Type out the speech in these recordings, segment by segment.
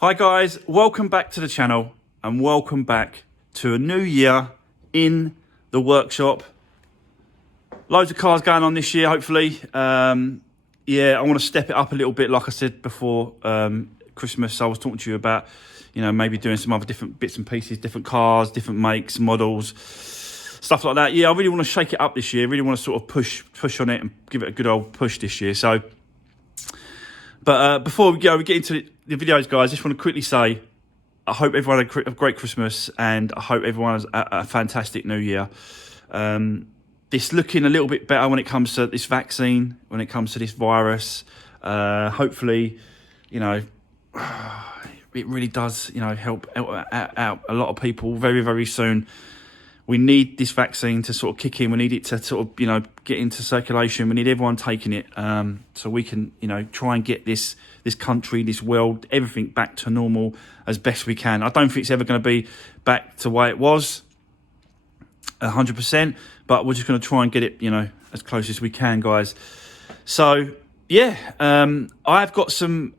Hi guys, welcome back to the channel and welcome back to a new year in the workshop. Loads of cars going on this year, hopefully. Yeah, I want to step it up a little bit, like I said before Christmas. I was talking to you about, you know, maybe doing some other different bits and pieces, different cars, different makes, models, stuff like that. Yeah, I really want to shake it up this year. Really want to sort of push on it and give it a good old push this year. So, but before we get into the videos, guys, I just want to quickly say, I hope everyone had a great Christmas and I hope everyone has a fantastic New Year. It's looking a little bit better when it comes to this vaccine, when it comes to this virus. Hopefully, you know, it really does, you know, help out a lot of people very, very soon. We need this vaccine to sort of kick in. We need it to sort of, you know, get into circulation. We need everyone taking it so we can, you know, try and get this country, this world, everything back to normal as best we can. I don't think it's ever going to be back to the way it was, 100%, but we're just going to try and get it, you know, as close as we can, guys. So, yeah, I've got some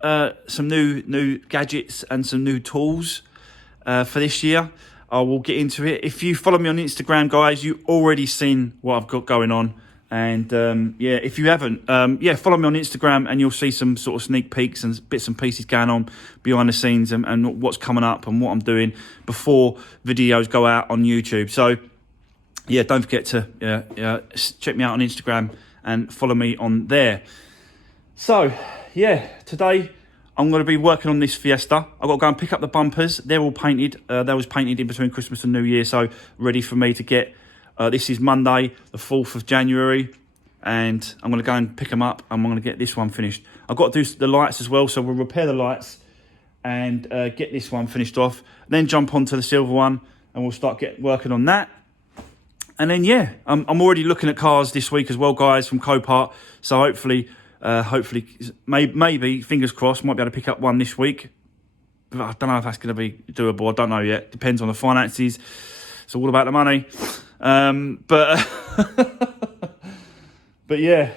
new gadgets and some new tools for this year. I will get into it. If you follow me on Instagram, guys, you already seen what I've got going on. And yeah, if you haven't, yeah, follow me on Instagram and you'll see some sort of sneak peeks and bits and pieces going on behind the scenes and what's coming up and what I'm doing before videos go out on YouTube. So yeah, don't forget to check me out on Instagram and follow me on there. So yeah, today I'm going to be working on this Fiesta. I've got to go and pick up the bumpers. They're all painted. They was painted in between Christmas and New Year, so ready for me to get. This is Monday, the 4th of January, and I'm going to go and pick them up. I'm going to get this one finished. I've got to do the lights as well, so we'll repair the lights and get this one finished off. Then jump onto the silver one, and we'll start working on that. And then, yeah, I'm already looking at cars this week as well, guys, from Copart. So hopefully, maybe, fingers crossed, might be able to pick up one this week. But I don't know if that's going to be doable. I don't know yet. Depends on the finances. It's all about the money. But yeah,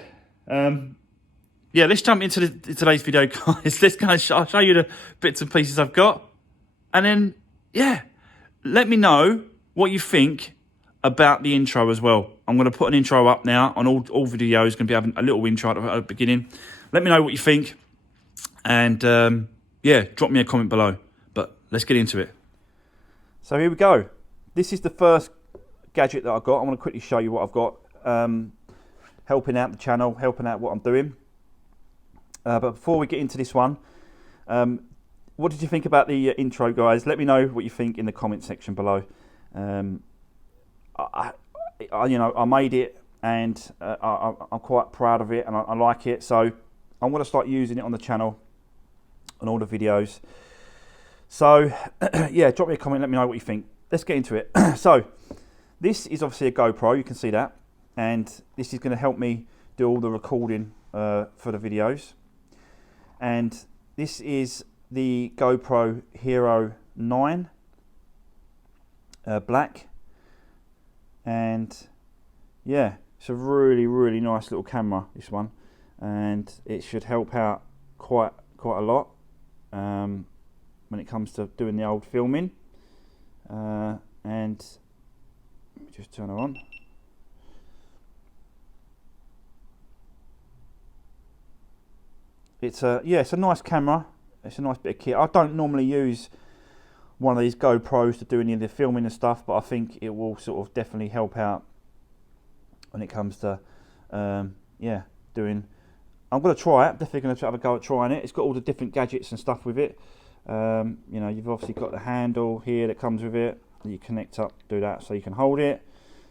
yeah. Let's jump into today's video, guys. Let's go. I'll show you the bits and pieces I've got, and then yeah, let me know what you think about the intro as well. I'm going to put an intro up now on all videos. Going to be having a little intro at the beginning. Let me know what you think, and yeah, drop me a comment below. But let's get into it. So here we go. This is the first gadget that I've got. I want to quickly show you what I've got, helping out the channel, helping out what I'm doing. But before we get into this one, what did you think about the intro, guys? Let me know what you think in the comment section below. You know, I made it, and I'm quite proud of it, and I like it. So I'm going to start using it on the channel, on all the videos. So yeah, drop me a comment. Let me know what you think. Let's get into it. So this is obviously a GoPro, you can see that, and this is going to help me do all the recording for the videos. And this is the GoPro Hero 9 black, and yeah, it's a really nice little camera, this one, and it should help out quite a lot when it comes to doing the old filming. And let me just turn her on. It's a nice camera. It's a nice bit of kit. I don't normally use one of these GoPros to do any of the filming and stuff, but I think it will sort of definitely help out when it comes to yeah, doing. I'm going to try it. Definitely going to have a go at trying it. It's got all the different gadgets and stuff with it. You know, you've obviously got the handle here that comes with it. You connect up, do that so you can hold it.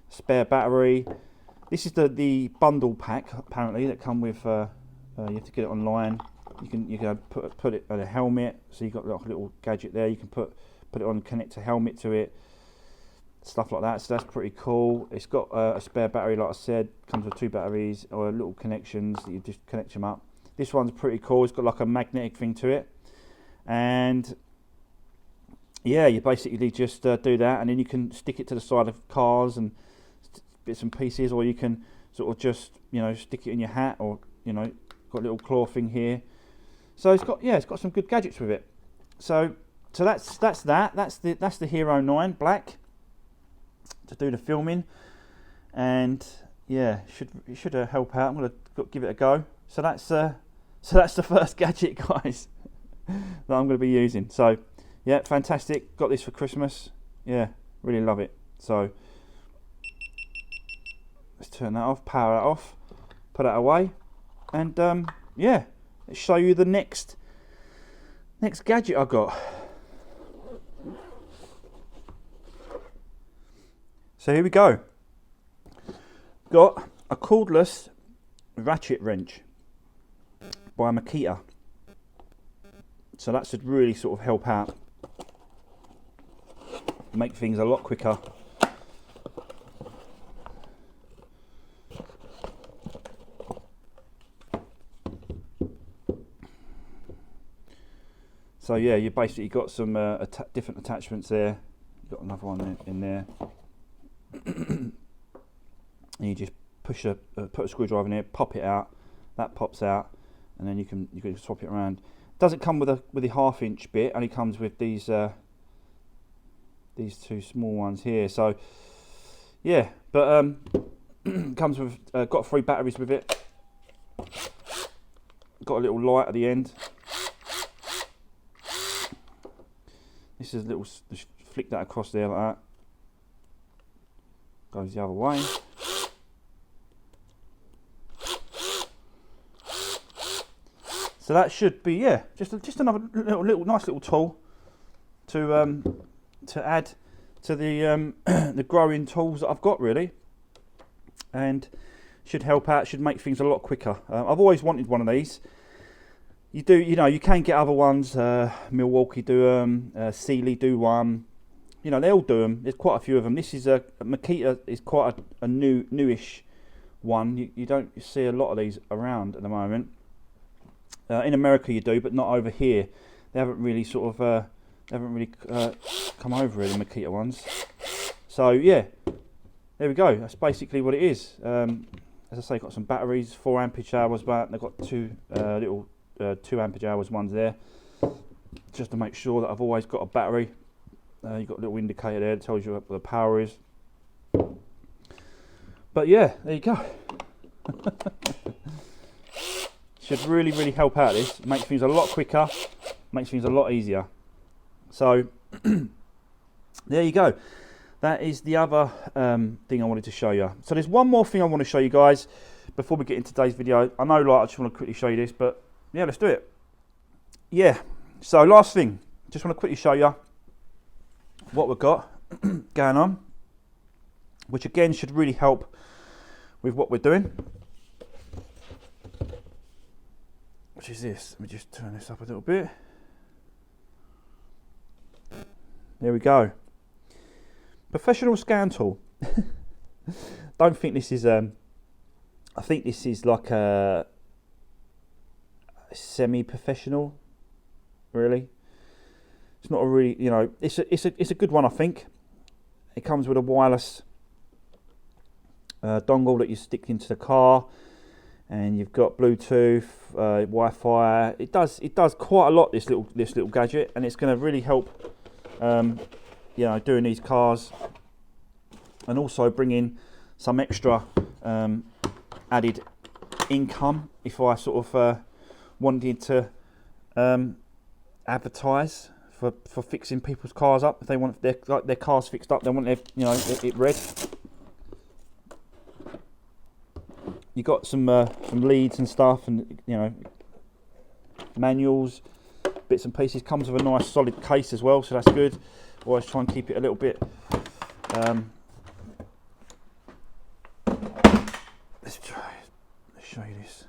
Spare battery. This is the bundle pack apparently that come with. You have to get it online. You can put it on a helmet, so you've got like a little gadget there. You can put it on, connect a helmet to it, stuff like that. So that's pretty cool. It's got a spare battery, like I said. Comes with 2 batteries or little connections that you just connect them up. This one's pretty cool. It's got like a magnetic thing to it, and yeah, you basically just do that, and then you can stick it to the side of cars and bits and pieces, or you can sort of just, you know, stick it in your hat, or, you know, got a little claw thing here. So it's got some good gadgets with it. so that's the Hero 9 Black to do the filming, and yeah, it should help out. I'm gonna give it a go. So that's the first gadget, guys, that I'm gonna be using. So yeah, fantastic. Got this for Christmas. Yeah, really love it. So let's turn that off, power that off, put that away, and yeah, let's show you the next gadget I got. So here we go. Got a cordless ratchet wrench by Makita. So that should really sort of help out, make things a lot quicker. So yeah, you basically got some different attachments there. You've got another one in there. And you just put a screwdriver in there, pop it out. That pops out, and then you can swap it around. Doesn't come with a 1/2 inch bit. Only comes with these two small ones here. So yeah, but comes with got 3 batteries with it. Got a little light at the end. This is a little, just flick that across there like that. Goes the other way. So that should be, yeah, just another little nice little tool to add to the the growing tools that I've got, really, and should help out. Should make things a lot quicker. I've always wanted one of these. You can get other ones. Milwaukee do them. Sealy do one. You know, they all do them. There's quite a few of them. This is a Makita is quite a newish one. You don't see a lot of these around at the moment. In America you do, but not over here. They haven't really come over here, the Makita ones. So yeah, there we go. That's basically what it is. As I say, got some batteries, 4 ampage hours back. They've got 2 little 2 ampage hours ones there, just to make sure that I've always got a battery. You've got a little indicator there that tells you what the power is. But yeah, there you go. Should really help out this. Makes things a lot quicker, makes things a lot easier. So there you go. That is the other thing I wanted to show you. So there's one more thing I want to show you guys before we get into today's video. I know, like, I just want to quickly show you this, but yeah, let's do it. Yeah, so last thing, just want to quickly show you what we've got going on, which again should really help with what we're doing. Which is this. Let me just turn this up a little bit. There we go. Professional scan tool. Don't think this is I think this is like a semi-professional, really. It's not a really, you know, it's a good one, I think. It comes with a wireless dongle that you stick into the car, and you've got Bluetooth, Wi-Fi. It does quite a lot, this little gadget, and it's going to really help, you know, doing these cars, and also bring in some extra added income if I sort of wanted to advertise for fixing people's cars up. If they want their cars fixed up, they want their, you know, it red. You got some leads and stuff, and you know, manuals, bits and pieces. Comes with a nice solid case as well, so that's good. Always try and keep it a little bit. Let's show you this.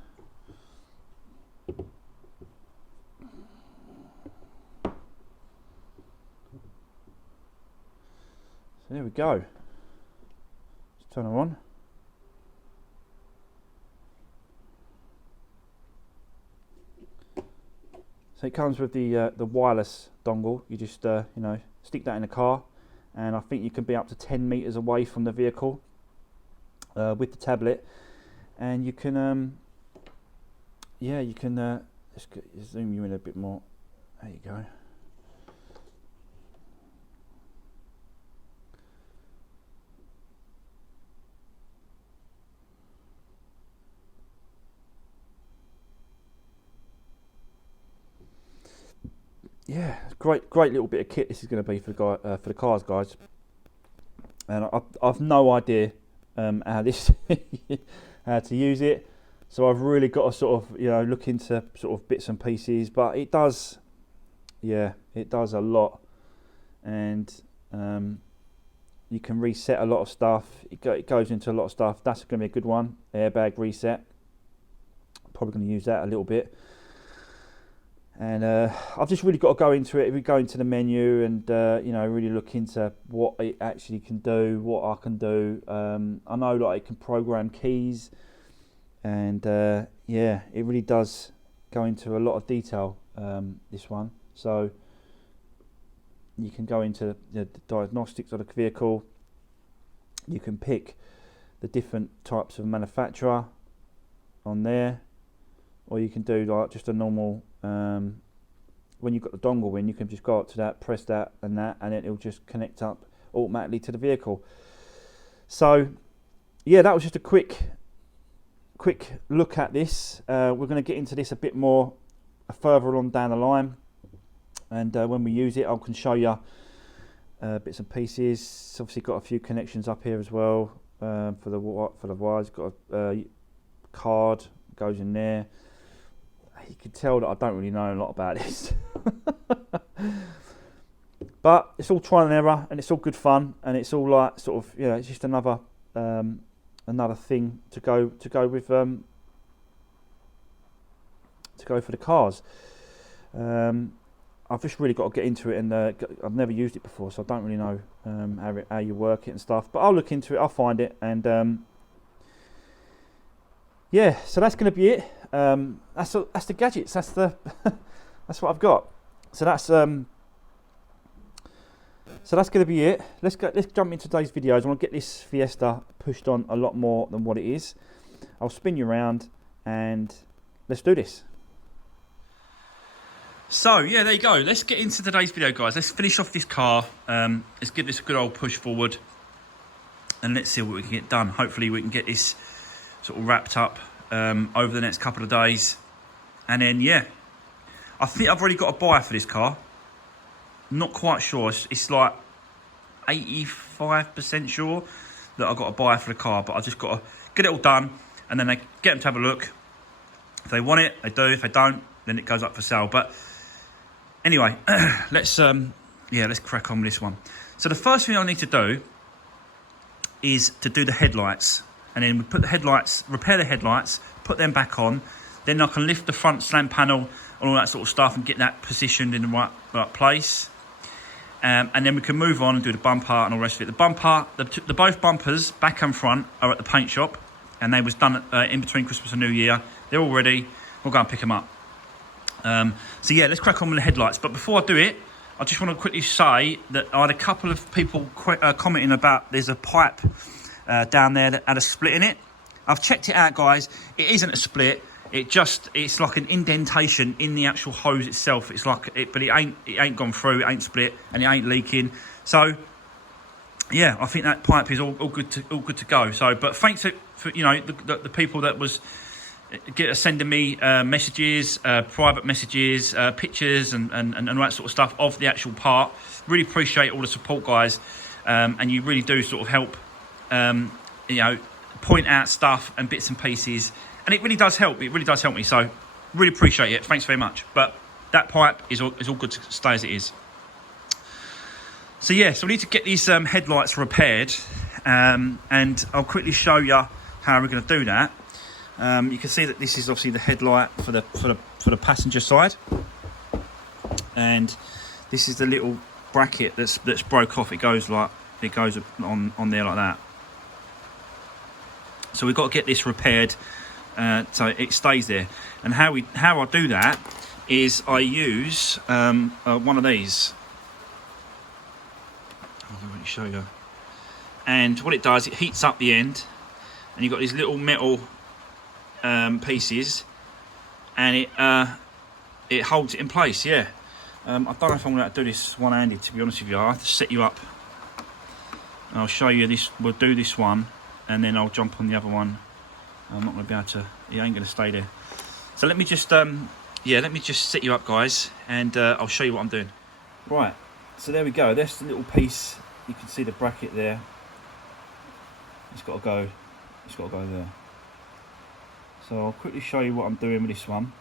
So there we go. Let's turn her on. So it comes with the wireless dongle. You just you know, stick that in the car, and I think you can be up to 10 meters away from the vehicle with the tablet, and you can yeah, you can let's zoom you in a bit more. There you go. yeah, great little bit of kit this is going to be for the cars, guys. And I've no idea how to use it, so I've really got to sort of look into sort of bits and pieces. But it does, yeah, it does a lot, and you can reset a lot of stuff. It goes into a lot of stuff. That's going to be a good one. Airbag reset. Probably going to use that a little bit. And I've just really got to go into it. We go into the menu and really look into what it actually can do, what I can do. I know like it can program keys, and yeah, it really does go into a lot of detail. This one, so you can go into the diagnostics of the vehicle. You can pick the different types of manufacturer on there, or you can do like just a normal. When you've got the dongle in, you can just go up to that, press that, and then it'll just connect up automatically to the vehicle. So yeah, that was just a quick look at this. We're going to get into this a bit more further on down the line, and when we use it, I can show you bits and pieces. It's obviously got a few connections up here as well for the wires. Got a card goes in there. You can tell that I don't really know a lot about this, but it's all trial and error, and it's all good fun, and it's all like sort of it's just another thing to go with to go for the cars. I've just really got to get into it, and I've never used it before, so I don't really know how you work it and stuff. But I'll look into it, I'll find it, and yeah. So that's going to be it. That's the gadgets. That's the that's what I've got. So that's going to be it. Let's jump into today's videos. I want to get this Fiesta pushed on a lot more than what it is. I'll spin you around and let's do this. So yeah, there you go. Let's get into today's video, guys. Let's finish off this car. Let's give this a good old push forward, and let's see what we can get done. Hopefully we can get this sort of wrapped up over the next couple of days, and then yeah, I think I've already got a buyer for this car. Not quite sure. It's like 85% sure that I've got a buyer for the car, but I've just got to get it all done, and then they get them to have a look. If they want it, they do. If they don't, then it goes up for sale. But anyway, let's crack on with this one. So the first thing I need to do is to do the headlights, and then we put the headlights, repair the headlights, put them back on. Then I can lift the front slant panel and all that sort of stuff and get that positioned in the right place. And then we can move on and do the bumper and all the rest of it. The bumper, the both bumpers, back and front, are at the paint shop, and they was done in between Christmas and New Year. They're all ready. We'll go and pick them up. So yeah, let's crack on with the headlights. But before I do it, I just want to quickly say that I had a couple of people commenting about there's a pipe down there that had a split in it. I've checked it out, guys. It isn't a split. It's like an indentation in the actual hose itself. It's like it, but it ain't gone through. It ain't split, and it ain't leaking. So yeah, I think that pipe is all good to go. So, but thanks for the people that was sending me messages, private messages, pictures, and all that sort of stuff of the actual part. Really appreciate all the support, guys, and you really do sort of help, point out stuff and bits and pieces, and it really does help. It really does help me. So, really appreciate it. Thanks very much. But that pipe is all good to stay as it is. So yeah, so we need to get these headlights repaired, and I'll quickly show you how we're going to do that. You can see that this is obviously the headlight for the passenger side, and this is the little bracket that's broke off. It goes on there like that. So we've got to get this repaired so it stays there. And how I do that is I use one of these. Let me show you. And what it does, it heats up the end, and you've got these little metal pieces, and it holds it in place. Yeah, I don't know if I'm going to do this one-handed, to be honest with you. I have to set you up. I'll show you this. We'll do this one, and then I'll jump on the other one. I'm not going to be able to. It ain't going to stay there. So let me just yeah, let me just set you up, guys, and I'll show you what I'm doing. Right, so there we go. There's the little piece. You can see the bracket there. It's got to go. It's got to go there. So I'll quickly show you what I'm doing with this one.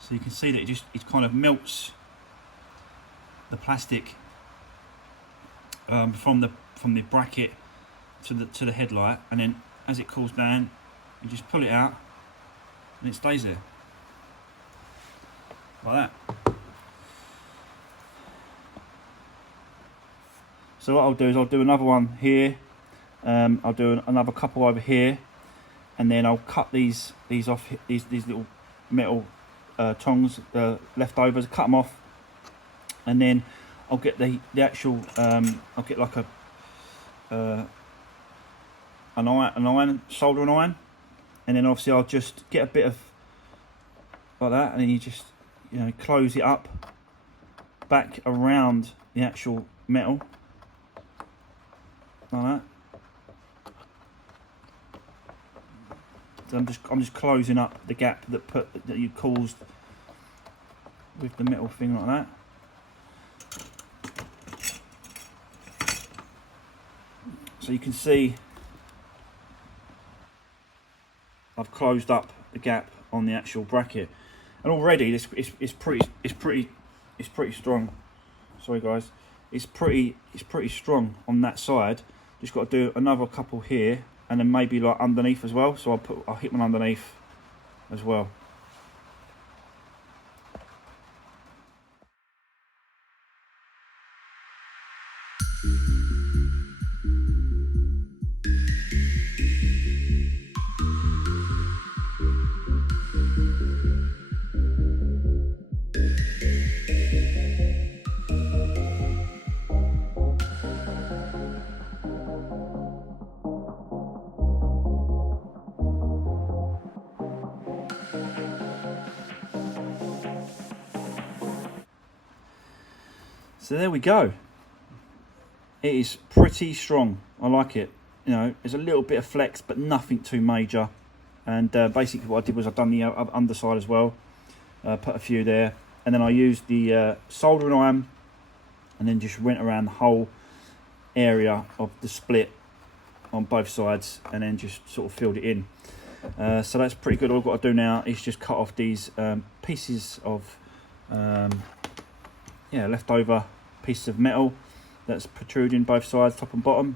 So you can see that it kind of melts the plastic from the bracket to the headlight, and then as it cools down, you just pull it out, and it stays there like that. So what I'll do is I'll do another one here. I'll do another couple over here, and then I'll cut these off. These little metal tongs, leftovers, cut them off, and then I'll get the actual. I'll get like an iron, soldering iron, and then obviously I'll just get a bit of like that, and then you just close it up back around the actual metal like that. So I'm just closing up the gap that you caused with the metal thing like that. So you can see I've closed up the gap on the actual bracket, and already it's pretty strong. Sorry guys, it's pretty strong on that side. Just got to do another couple here, and then maybe like underneath as well. So I'll hit one underneath as well. So there we go. It is pretty strong. I like it. There's a little bit of flex, but nothing too major. And basically what I did was I've done the underside as well. Put a few there, and then I used the soldering iron, and then just went around the whole area of the split on both sides, and then just sort of filled it in. So that's pretty good. All I've got to do now is just cut off these pieces of leftover pieces of metal that's protruding both sides, top and bottom,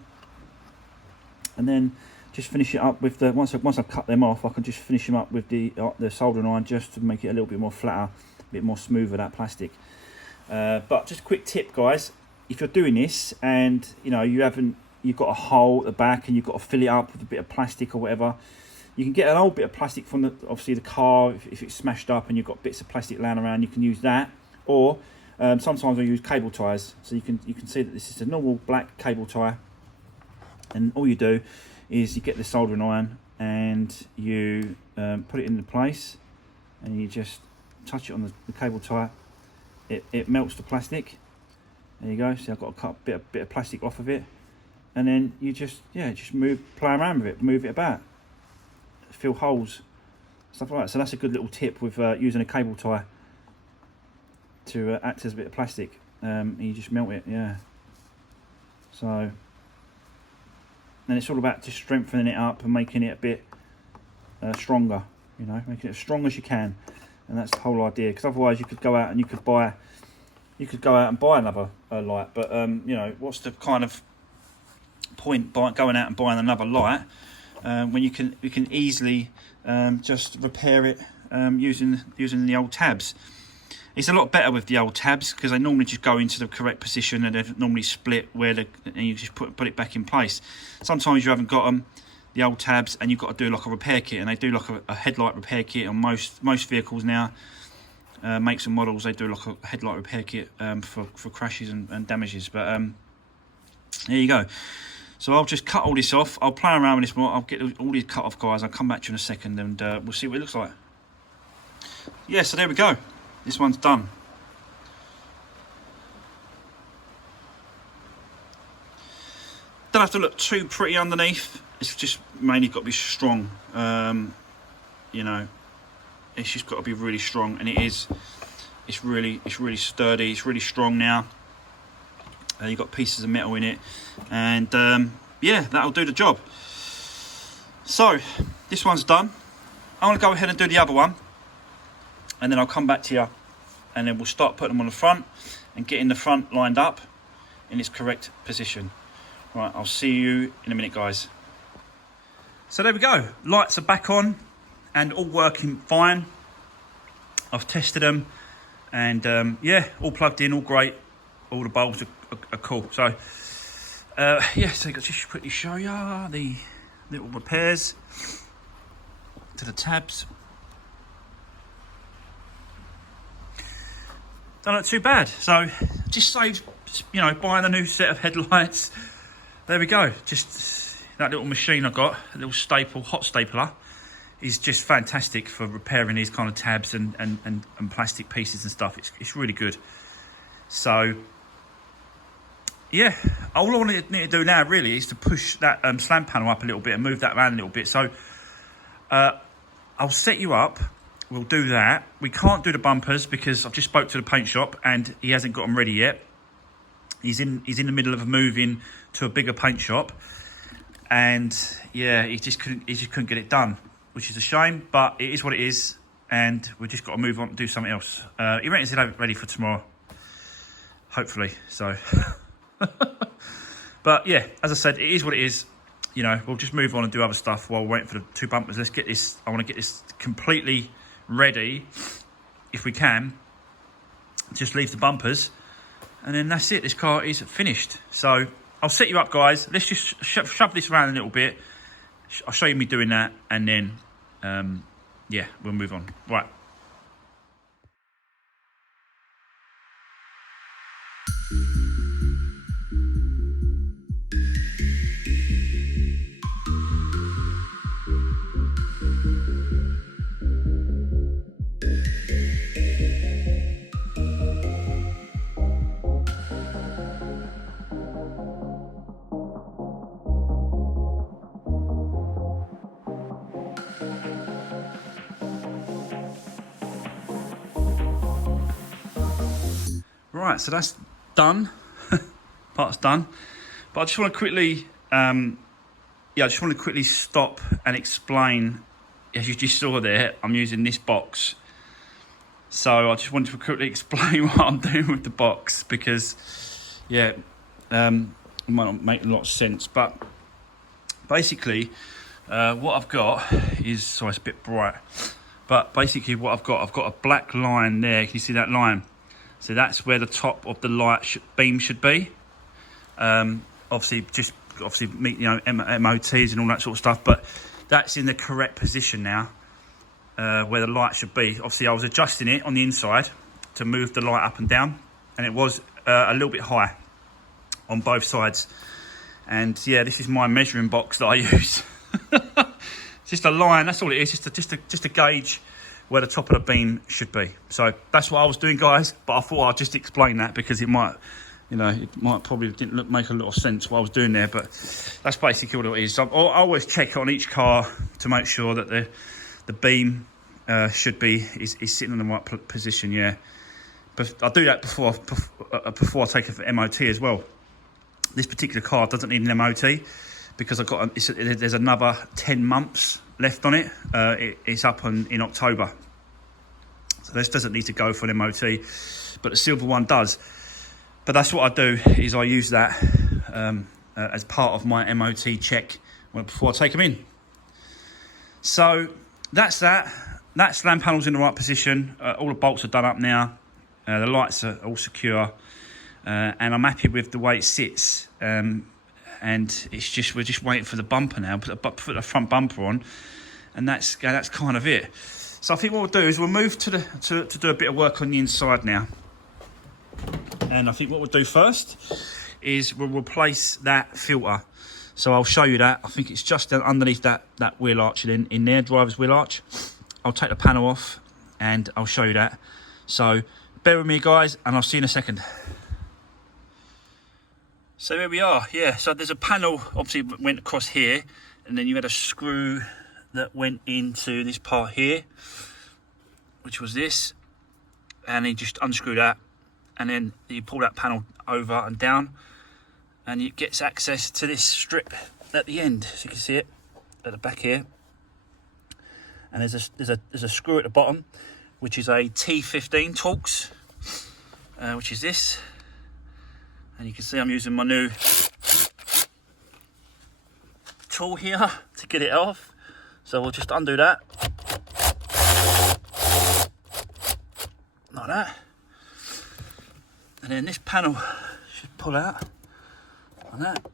and then just finish it up with the once I've cut them off, I can just finish them up with the soldering iron, just to make it a little bit more flatter, a bit more smoother, that plastic. But just a quick tip, guys, if you're doing this and you've got a hole at the back and you've got to fill it up with a bit of plastic or whatever, you can get an old bit of plastic from obviously the car. If it's smashed up and you've got bits of plastic laying around, you can use that. Or sometimes I use cable ties. So you can see that this is a normal black cable tie, and all you do is you get the soldering iron and you put it into place, and you just touch it on the cable tie. It melts the plastic. There you go. See, I've got to cut a bit of plastic off of it, and then you just play around with it, move it about, fill holes, stuff like that. So that's a good little tip with using a cable tie to act as a bit of plastic. You just melt it, yeah. So then it's all about just strengthening it up and making it a bit stronger, making it as strong as you can. And that's the whole idea, because otherwise you could go out and buy another light, but what's the kind of point going out and buying another light when you can easily just repair it using the old tabs. It's a lot better with the old tabs, because they normally just go into the correct position, and they're normally split and you just put it back in place. Sometimes you haven't got them, the old tabs, and you've got to do like a repair kit, and they do like a headlight repair kit on most vehicles now. Makes and models, they do like a headlight repair kit for crashes and damages. But there you go. So I'll just cut all this off. I'll play around with this more. I'll get all these cut off, guys. I'll come back to you in a second, and we'll see what it looks like. Yeah, so there we go. This one's done. Don't have to look too pretty underneath. It's just mainly got to be strong. You know, it's just got to be really strong, and it is. It's really sturdy. It's really strong now. You've got pieces of metal in it, and yeah, that'll do the job. So this one's done. I'm going to go ahead and do the other one, and then I'll come back to you, and then we'll start putting them on the front and getting the front lined up in its correct position. Right, I'll see you in a minute, guys. So there we go. Lights are back on and all working fine. I've tested them, and yeah, all plugged in, all great. All the bulbs are cool. So yeah, so I'll just quickly show you the little repairs to the tabs. Don't look too bad. So just saved, you know, buying a new set of headlights. There we go. Just that little machine I got, a little staple, hot stapler, is just fantastic for repairing these kind of tabs and plastic pieces and stuff. It's really good. So yeah, all I need to do now really is to push that slam panel up a little bit and move that around a little bit. So I'll set you up. We'll do that. We can't do the bumpers because I've just spoke to the paint shop and he hasn't got them ready yet. He's in the middle of moving to a bigger paint shop, and yeah, he just couldn't get it done, which is a shame. But it is what it is, and we've just got to move on and do something else. He reckons he'll have it ready for tomorrow, hopefully. So. But yeah, as I said, it is what it is. You know, we'll just move on and do other stuff while we're waiting for the two bumpers. Let's get this. I want to get this completely ready, if we can. Just leave the bumpers, and then that's it. This car is finished. So I'll set you up, guys. Let's just shove this around a little bit. I'll show you me doing that, and then yeah, we'll move on. Right. Right, so that's done. Part's done. But I just want to quickly, stop and explain. As you just saw there, I'm using this box. So I just wanted to quickly explain what I'm doing with the box, because, yeah, it might not make a lot of sense. But basically, what I've got is, sorry, it's a bit bright. But basically what I've got a black line there. Can you see that line? So that's where the top of the light beam should be. Obviously, meet, you know, MOTs and all that sort of stuff. But that's in the correct position now, where the light should be. Obviously, I was adjusting it on the inside to move the light up and down, and it was a little bit high on both sides. And yeah, this is my measuring box that I use. It's just a line. That's all it is. Just a gauge where the top of the beam should be. So that's what I was doing, guys. But I thought I'd just explain that, because it might, you know, it might probably didn't make a lot of sense what I was doing there. But that's basically what it is. So I always check on each car to make sure that the beam should be is sitting in the right position. Yeah, but I do that before I take it for MOT as well. This particular car doesn't need an MOT because I've got there's another 10 months left on it. It's up in October, so this doesn't need to go for an MOT, but the silver one does. But that's what I do, is I use that as part of my MOT check before I take them in. So that's that slam panel's in the right position. All the bolts are done up now. The lights are all secure, and I'm happy with the way it sits. and we're just waiting for the bumper now. Put the front bumper on, and that's kind of it. So I think what we'll do is we'll move to do a bit of work on the inside now. And I think what we'll do first is we'll replace that filter. So I'll show you that. I think it's just underneath that wheel arch in there, driver's wheel arch. I'll take the panel off and I'll show you that. So bear with me, guys, and I'll see you in a second. So here we are. Yeah, so there's a panel obviously went across here, and then you had a screw that went into this part here, which was this, and you just unscrew that, and then you pull that panel over and down, and it gets access to this strip at the end, so you can see it at the back here. And there's a screw at the bottom, which is a T15 Torx, which is this, and you can see I'm using my new tool here to get it off. So we'll just undo that, like that, and then this panel should pull out like that,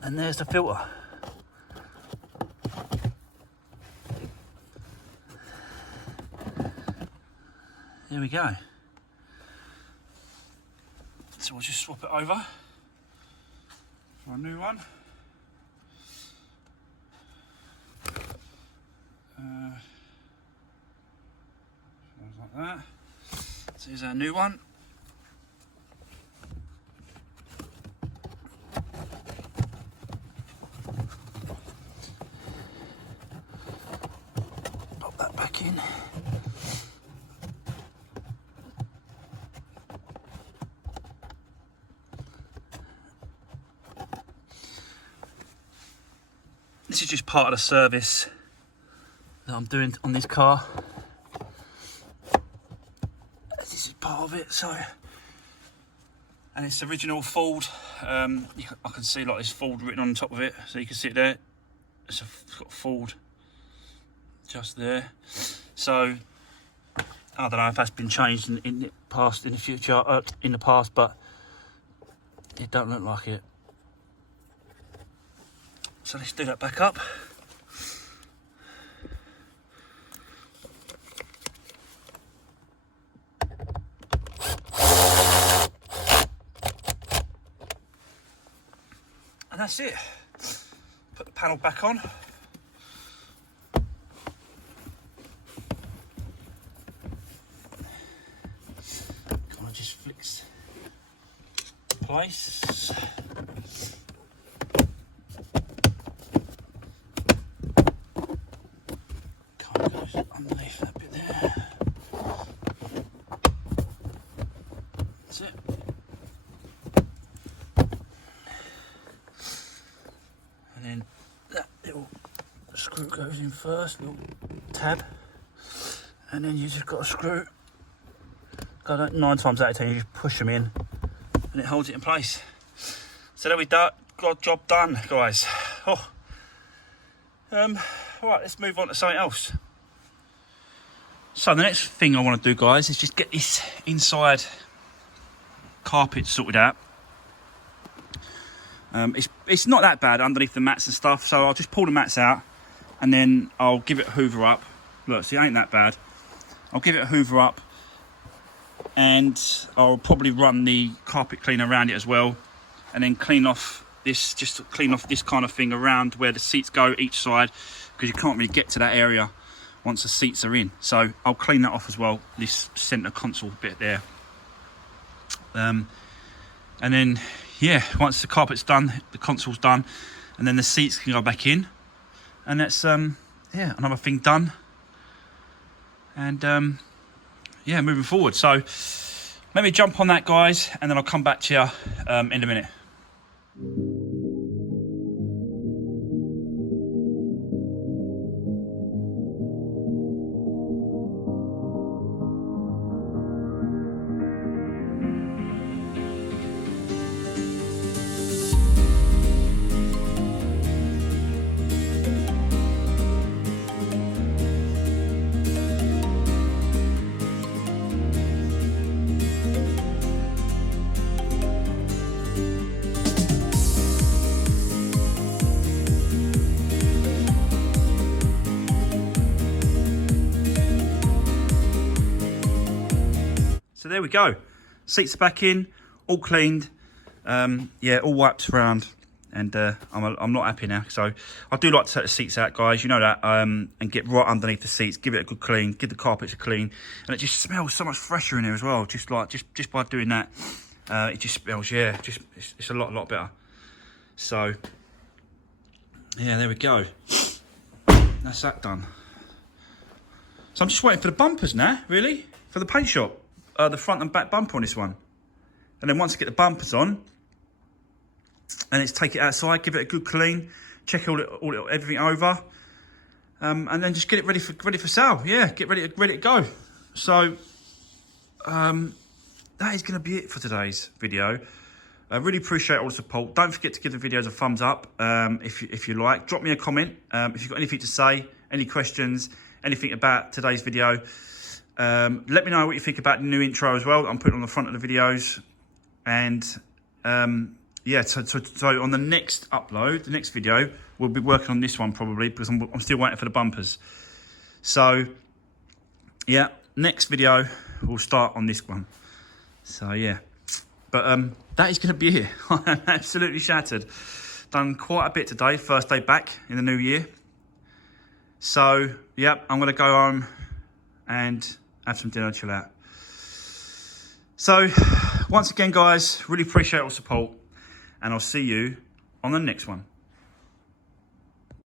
and there's the filter. There we go. So we'll just swap it over for a new one. Like that. So here's our new one. Pop that back in. This is just part of the service that I'm doing on this car. This is part of it, so, and it's original Ford. I can see like this Ford written on top of it, so you can see it there. It's got Ford just there. So I don't know if that's been changed in the past, in the past, but it don't look like it. So let's do that back up. And that's it. Put the panel back on. Kind of just flicks in place. Kind of goes underneath that bit there. That's it. And then that little screw goes in first, little tab, and then you just got a screw. 9 times out of 10 you just push them in and it holds it in place. So there we go, got job done, guys. Oh. Alright, let's move on to something else. So the next thing I want to do, guys, is just get this inside carpet sorted out. It's not that bad underneath the mats and stuff, so I'll just pull the mats out and then I'll give it a hoover up. Look, see, it ain't that bad. I'll give it a hoover up and I'll probably run the carpet cleaner around it as well, and then clean off this, just to clean off this kind of thing around where the seats go each side, because you can't really get to that area once the seats are in. So I'll clean that off as well, this centre console bit there. And then, yeah, once the carpet's done, the console's done, and then the seats can go back in, and that's yeah, another thing done. And yeah, moving forward. So let me jump on that, guys, and then I'll come back to you in a minute. there we go. Seats are back in, all cleaned. Yeah, all wiped around. And I'm not happy now. So I do like to take the seats out, guys. You know that. And get right underneath the seats. Give it a good clean. Give the carpets a clean. And it just smells so much fresher in here as well. Just by doing that, it just smells. Yeah, it's a lot better. So yeah, there we go. That's that done. So I'm just waiting for the bumpers now. Really, for the paint shop. The front and back bumper on this one. And then once I get the bumpers on. And it's take it outside, give it a good clean, check everything over, and then just get it ready for sale. Yeah, get ready to go. So that is going to be it for today's video. I really appreciate all the support. Don't forget to give the videos a thumbs up if you like. Drop me a comment if you've got anything to say, any questions, anything about today's video. Let me know what you think about the new intro as well. I'm putting on the front of the videos, and yeah, so on the next upload, the next video, we'll be working on this one probably because I'm still waiting for the bumpers. So, yeah, next video, we'll start on this one. So, yeah. But that is going to be it. I'm absolutely shattered. Done quite a bit today, first day back in the new year. So, yeah, I'm going to go home and have some dinner, chill out. So, once again, guys, really appreciate all the support. And I'll see you on the next one.